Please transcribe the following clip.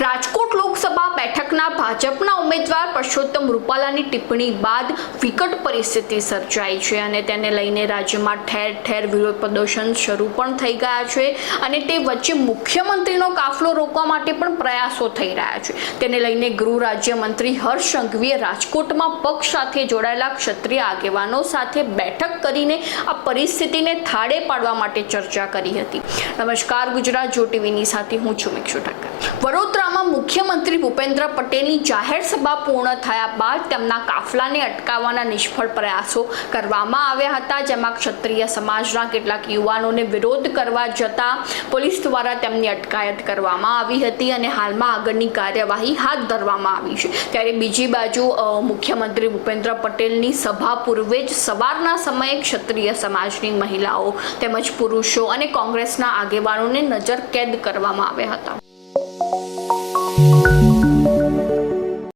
રાજકોટ ભાજપના ઉમેદવાર પરસોત્તમ રૂપાલાની ટિપ્પણી બાદ વિકટ પરિસ્થિતિ સર્જાઈ છે અને તેને લઈને રાજ્યમાં ઠેર ઠેર વિરોધ પ્રદર્શન શરૂ પણ થઈ ગયા છે અને તે વચ્ચે મુખ્યમંત્રીનો કાફલો રોકવા માટે પણ પ્રયાસો થઈ રહ્યા છે. તેને લઈને ગૃહ રાજ્યમંત્રી હર્ષ સંઘવીએ રાજકોટમાં પક્ષ સાથે જોડાયેલા ક્ષત્રિય આગેવાનો સાથે બેઠક કરીને આ પરિસ્થિતિને થાળે પાડવા માટે ચર્ચા કરી હતી. નમસ્કાર, ગુજરાત જો ટીવીની સાથે હું છું મિક્ષુ ઠક્કર. વડોદરામાં મુખ્યમંત્રી ભૂપેન્દ્ર પટેલની જાહેર સભા પૂર્ણ થયા બાદ તેમના કાફલાને અટકાવવાના નિષ્ફળ પ્રયાસો કરવામાં આવ્યા હતા, જેમાં ક્ષત્રિય સમાજના કેટલાક યુવાનોને વિરોધ કરવા જતા પોલીસ દ્વારા તેમની અટકાયત કરવામાં આવી હતી અને હાલમાં આગળની કાર્યવાહી હાથ ધરવામાં આવી છે. ત્યારે બીજી બાજુ મુખ્યમંત્રી ભૂપેન્દ્ર પટેલની સભા પૂર્વે જ સવારના સમયે ક્ષત્રિય સમાજની મહિલાઓ તેમજ પુરુષો અને કોંગ્રેસના આગેવાનોને નજર કેદ કરવામાં આવ્યા હતા.